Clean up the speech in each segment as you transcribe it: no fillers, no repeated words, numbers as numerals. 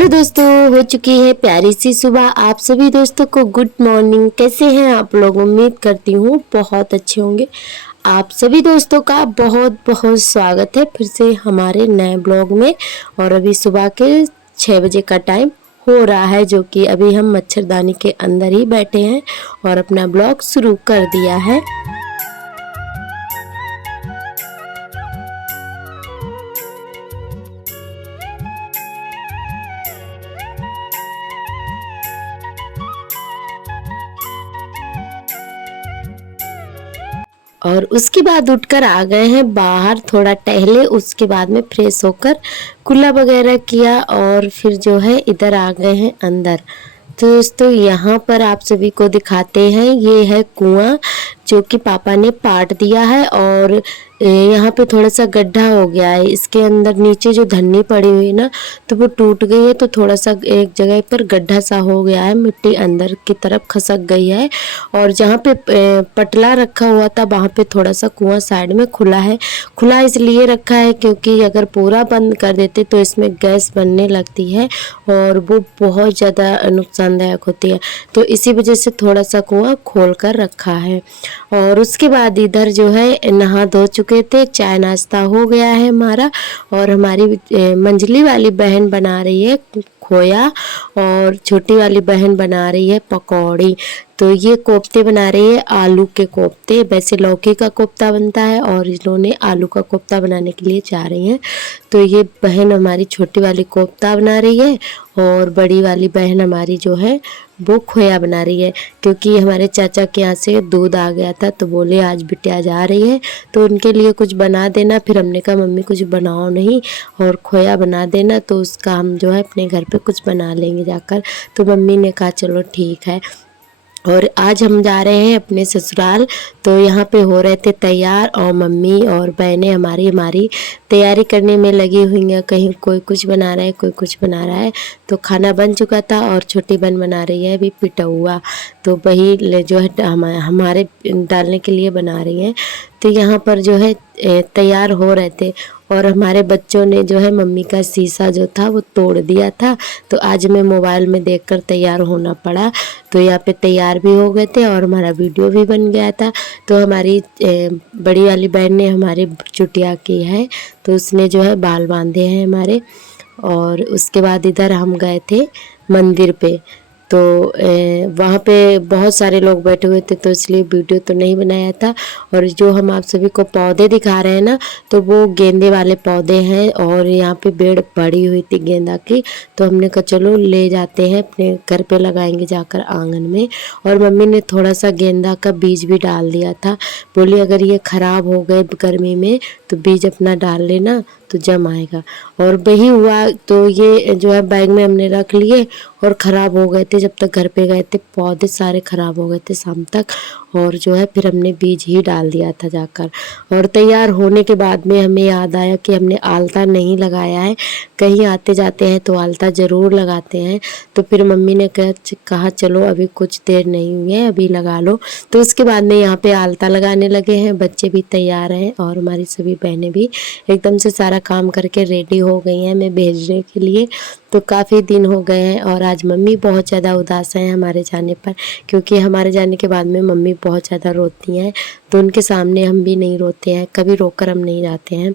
Hello दोस्तों, हो चुकी है प्यारी सी सुबह। आप सभी दोस्तों को गुड मॉर्निंग। कैसे हैं आप लोग? उम्मीद करती हूँ बहुत अच्छे होंगे। आप सभी दोस्तों का बहुत बहुत स्वागत है फिर से हमारे नए ब्लॉग में। और अभी सुबह के 6 बजे का टाइम हो रहा है, जो कि अभी हम मच्छरदानी के अंदर ही बैठे हैं और अपना ब्लॉग शुरू कर दिया है। और उसके बाद उठकर आ गए हैं बाहर थोड़ा टहले। उसके बाद में फ्रेश होकर कुल्ला वगैरह किया और फिर जो है इधर आ गए हैं अंदर। तो दोस्तों यहाँ पर आप सभी को दिखाते हैं, ये है कुआं जो कि पापा ने पाट दिया है। और यहाँ पे थोड़ा सा गड्ढा हो गया है, इसके अंदर नीचे जो धन्नी पड़ी हुई ना तो वो टूट गई है, तो थोड़ा सा एक जगह पर गड्ढा सा हो गया है, मिट्टी अंदर की तरफ खसक गई है। और जहाँ पे पटला रखा हुआ था वहाँ पे थोड़ा सा कुआं साइड में खुला है। खुला इसलिए रखा है क्योंकि अगर पूरा बंद कर देते तो इसमें गैस बनने लगती है और वो बहुत ज़्यादा नुकसानदायक होती है, तो इसी वजह से थोड़ा सा कुआं खोल कर रखा है। और उसके बाद इधर जो है नहा धो चुके थे, चाय नाश्ता हो गया है हमारा। और हमारी मंझली वाली बहन बना रही है खोया और छोटी वाली बहन बना रही है पकौड़ी। तो ये कोफ्ते बना रही है, आलू के कोफ्ते। वैसे लौकी का कोफ्ता बनता है और इन्होंने आलू का कोफ्ता बनाने के लिए जा रही हैं। तो ये बहन हमारी छोटी वाली कोफ्ता बना रही है और बड़ी वाली बहन हमारी जो है वो खोया बना रही है, क्योंकि हमारे चाचा के यहाँ से दूध आ गया था तो बोले आज बिटिया जा रही है तो उनके लिए कुछ बना देना। फिर हमने कहा मम्मी कुछ बनाओ नहीं और खोया बना देना, तो उसका हम जो है अपने घर पे कुछ बना लेंगे जाकर। तो मम्मी ने कहा चलो ठीक है। और आज हम जा रहे हैं अपने ससुराल, तो यहाँ पे हो रहे थे तैयार और मम्मी और बहनें हमारी तैयारी करने में लगी हुई हैं। कहीं कोई कुछ बना रहा है, कोई कुछ बना रहा है। तो खाना बन चुका था और छोटी बहन बना रही है अभी पिटा हुआ, तो वही जो है हमारे डालने के लिए बना रही हैं। तो यहाँ पर जो है तैयार हो रहे थे और हमारे बच्चों ने जो है मम्मी का शीशा जो था वो तोड़ दिया था, तो आज मैं मोबाइल में देखकर तैयार होना पड़ा। तो यहाँ पे तैयार भी हो गए थे और हमारा वीडियो भी बन गया था। तो हमारी बड़ी वाली बहन ने हमारी चुटिया की है, तो उसने जो है बाल बांधे हैं हमारे। और उसके बाद इधर हम गए थे मंदिर पे, तो वहाँ पे बहुत सारे लोग बैठे हुए थे तो इसलिए वीडियो तो नहीं बनाया था। और जो हम आप सभी को पौधे दिखा रहे हैं ना, तो वो गेंदे वाले पौधे हैं और यहाँ पे बेड़ पड़ी हुई थी गेंदा की, तो हमने कहा चलो ले जाते हैं अपने घर पे लगाएंगे जाकर आंगन में। और मम्मी ने थोड़ा सा गेंदा का बीज भी डाल दिया था, बोली अगर ये ख़राब हो गए गर्मी में तो बीज अपना डाल लेना तो जम आएगा। और वही हुआ, तो ये जो है बैग में हमने रख लिए और ख़राब हो गए थे। जब तक घर पे गए थे पौधे सारे ख़राब हो गए थे शाम तक, और जो है फिर हमने बीज ही डाल दिया था जाकर। और तैयार होने के बाद में हमें याद आया कि हमने आलता नहीं लगाया है। कहीं आते जाते हैं तो आलता ज़रूर लगाते हैं, तो फिर मम्मी ने कहा चलो अभी कुछ देर नहीं हुई है अभी लगा लो। तो उसके बाद में यहाँ पे आलता लगाने लगे हैं, बच्चे भी तैयार हैं और हमारी सभी बहनें भी एकदम से सारा काम करके रेडी हो गई हैं मैं भेजने के लिए। तो काफ़ी दिन हो गए हैं और आज मम्मी बहुत ज़्यादा उदास हैं हमारे जाने पर, क्योंकि हमारे जाने के बाद में मम्मी बहुत ज़्यादा रोती हैं। तो उनके सामने हम भी नहीं रोते हैं, कभी रोकर हम नहीं जाते हैं,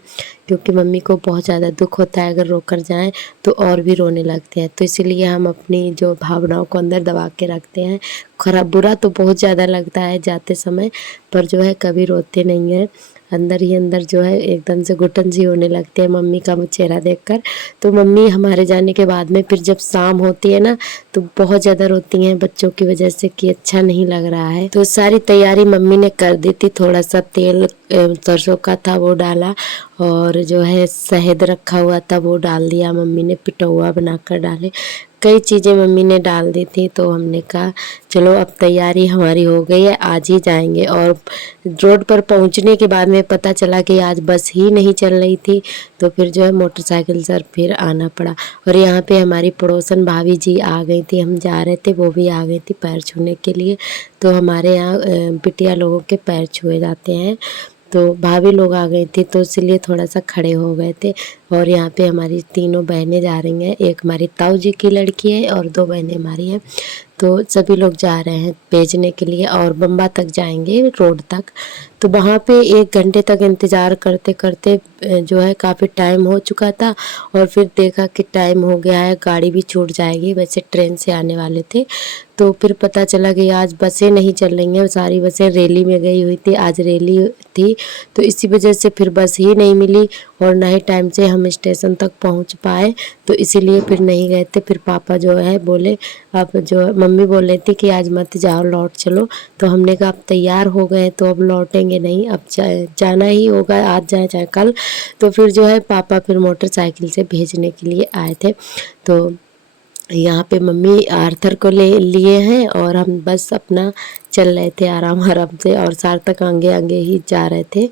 क्योंकि मम्मी को बहुत ज़्यादा दुख होता है अगर रोकर जाएं तो और भी रोने लगते हैं। तो इसीलिए हम अपनी जो भावनाओं को अंदर दबा के रखते हैं। खराब बुरा तो बहुत ज़्यादा लगता है जाते समय, पर जो है कभी रोते नहीं हैं। अंदर ही अंदर जो है एकदम से घुटन सी होने लगती है मम्मी का चेहरा देखकर। तो मम्मी हमारे जाने के बाद में फिर जब शाम होती है ना तो बहुत ज़्यादा रोती हैं बच्चों की वजह से कि अच्छा नहीं लग रहा है। तो सारी तैयारी मम्मी ने कर दी थी, थोड़ा सा तेल सरसों का था वो डाला और जो है शहद रखा हुआ था वो डाल दिया मम्मी ने, पिटौआ बनाकर डाले। कई चीज़ें मम्मी ने डाल दी थी, तो हमने कहा चलो अब तैयारी हमारी हो गई है, आज ही जाएंगे। और रोड पर पहुंचने के बाद में पता चला कि आज बस ही नहीं चल रही थी, तो फिर जो है मोटरसाइकिल से फिर आना पड़ा। और यहाँ पे हमारी पड़ोसन भाभी जी आ गई थी, हम जा रहे थे वो भी आ गई थी पैर छूने के लिए। तो हमारे यहाँ बिटिया लोगों के पैर छुए जाते हैं, तो भाभी लोग आ गई थी तो इसलिए थोड़ा सा खड़े हो गए थे। और यहाँ पे हमारी तीनों बहनें जा रही हैं, एक हमारी ताऊ जी की लड़की है और 2 बहनें हमारी हैं। तो सभी लोग जा रहे हैं भेजने के लिए और बम्बा तक जाएंगे रोड तक। तो वहाँ पे 1 घंटे तक इंतज़ार करते करते जो है काफ़ी टाइम हो चुका था और फिर देखा कि टाइम हो गया है, गाड़ी भी छूट जाएगी। वैसे ट्रेन से आने वाले थे, तो फिर पता चला कि आज बसें नहीं चल रही हैं, सारी बसें रैली में गई हुई थी, आज रैली थी। तो इसी वजह से फिर बस ही नहीं मिली और ना ही टाइम से हम स्टेशन तक पहुंच पाए, तो इसीलिए फिर नहीं गए थे। फिर पापा जो है बोले, अब जो मम्मी बोल रही थी कि आज मत जाओ, लौट चलो। तो हमने कहा अब तैयार हो गए तो अब लौटेंगे नहीं, अब जाना ही होगा, आज जाए चाहे कल। तो फिर जो है पापा फिर मोटरसाइकिल से भेजने के लिए आए थे। तो यहाँ पे मम्मी आर्थर को ले लिए हैं और हम बस अपना चल रहे थे आराम आराम से, और सार्थक आगे आगे ही जा रहे थे।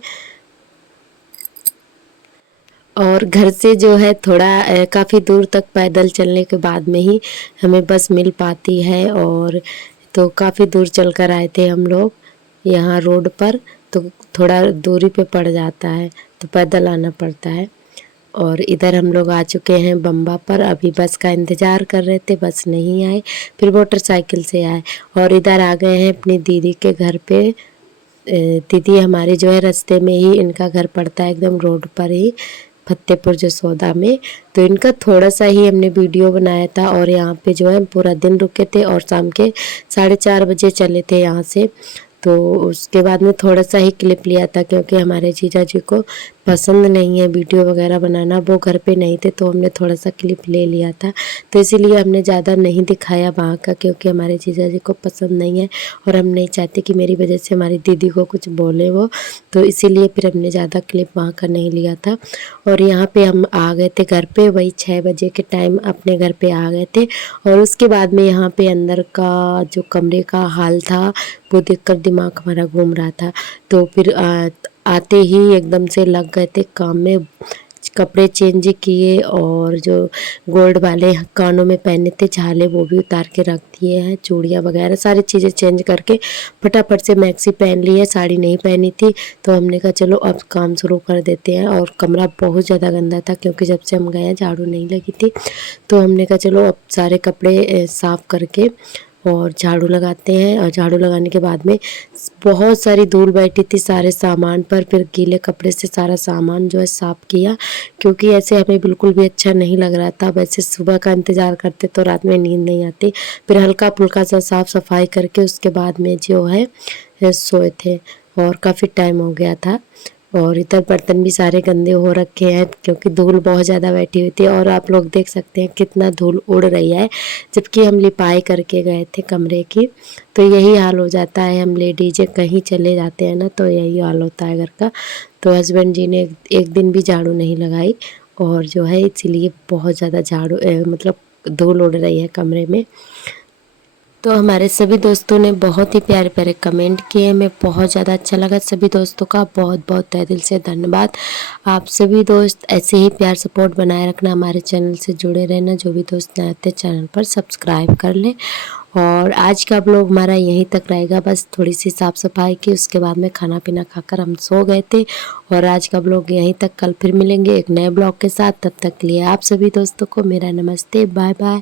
और घर से जो है थोड़ा काफ़ी दूर तक पैदल चलने के बाद में ही हमें बस मिल पाती है, और तो काफ़ी दूर चल कर आए थे हम लोग यहाँ रोड पर, तो थोड़ा दूरी पे पड़ जाता है तो पैदल आना पड़ता है। और इधर हम लोग आ चुके हैं बम्बा पर, अभी बस का इंतज़ार कर रहे थे, बस नहीं आए, फिर मोटरसाइकिल से आए और इधर आ गए हैं अपनी दीदी के घर पे। दीदी हमारी जो है रास्ते में ही इनका घर पड़ता है, एकदम रोड पर ही, फतेहपुर जसोदा में। तो इनका थोड़ा सा ही हमने वीडियो बनाया था और यहाँ पे जो है पूरा दिन रुके थे और शाम के 4:30 बजे चले थे यहाँ से। तो उसके बाद में थोड़ा सा ही क्लिप लिया था क्योंकि हमारे जीजा जी को पसंद नहीं है वीडियो वगैरह बनाना, वो घर पे नहीं थे, तो हमने थोड़ा सा क्लिप ले लिया था। तो इसीलिए हमने ज़्यादा नहीं दिखाया वहाँ का, क्योंकि हमारे जीजा जी को पसंद नहीं है और हम नहीं चाहते कि मेरी वजह से हमारी दीदी को कुछ बोले वो, तो इसीलिए फिर हमने ज़्यादा क्लिप वहाँ का नहीं लिया था। और यहाँ पे हम आ गए थे घर पे, वही 6 बजे के टाइम अपने घर पे आ गए थे। और उसके बाद में यहाँ पे अंदर का जो कमरे का हाल था वो देखकर दिमाग हमारा घूम रहा था। तो फिर आते ही एकदम से लग गए थे काम में, कपड़े चेंज किए और जो गोल्ड वाले कानों में पहने थे झाले वो भी उतार के रख दिए हैं, चूड़ियाँ वगैरह सारी चीज़ें चेंज करके फटाफट से मैक्सी पहन ली है, साड़ी नहीं पहनी थी। तो हमने कहा चलो अब काम शुरू कर देते हैं। और कमरा बहुत ज़्यादा गंदा था क्योंकि जब से हम गए हैं झाड़ू नहीं लगी थी, तो हमने कहा चलो अब सारे कपड़े साफ़ करके और झाड़ू लगाते हैं। और झाड़ू लगाने के बाद में बहुत सारी धूल बैठी थी सारे सामान पर, फिर गीले कपड़े से सारा सामान जो है साफ़ किया, क्योंकि ऐसे हमें बिल्कुल भी अच्छा नहीं लग रहा था। वैसे सुबह का इंतज़ार करते तो रात में नींद नहीं आती। फिर हल्का फुल्का सा साफ़ सफाई करके उसके बाद में जो है सोए थे और काफ़ी टाइम हो गया था। और इधर बर्तन भी सारे गंदे हो रखे हैं क्योंकि धूल बहुत ज़्यादा बैठी हुई थी, और आप लोग देख सकते हैं कितना धूल उड़ रही है, जबकि हम लिपाई करके गए थे कमरे की। तो यही हाल हो जाता है, हम लेडीज़ कहीं चले जाते हैं ना तो यही हाल होता है घर का। तो हस्बैंड जी ने एक दिन भी झाड़ू नहीं लगाई और जो है इसीलिए बहुत ज़्यादा झाड़ू मतलब धूल उड़ रही है कमरे में। तो हमारे सभी दोस्तों ने बहुत ही प्यारे प्यारे कमेंट किए, मैं बहुत ज़्यादा अच्छा लगा। सभी दोस्तों का बहुत बहुत तहे दिल से धन्यवाद। आप सभी दोस्त ऐसे ही प्यार सपोर्ट बनाए रखना, हमारे चैनल से जुड़े रहना। जो भी दोस्त नए आते चैनल पर सब्सक्राइब कर लें। और आज का ब्लॉग हमारा यहीं तक रहेगा, बस थोड़ी सी साफ़ सफाई की, उसके बाद में खाना पीना खाकर हम सो गए थे। और आज का ब्लॉग यहीं तक, कल फिर मिलेंगे एक नए ब्लॉग के साथ। तब तक के लिए आप सभी दोस्तों को मेरा नमस्ते, बाय बाय।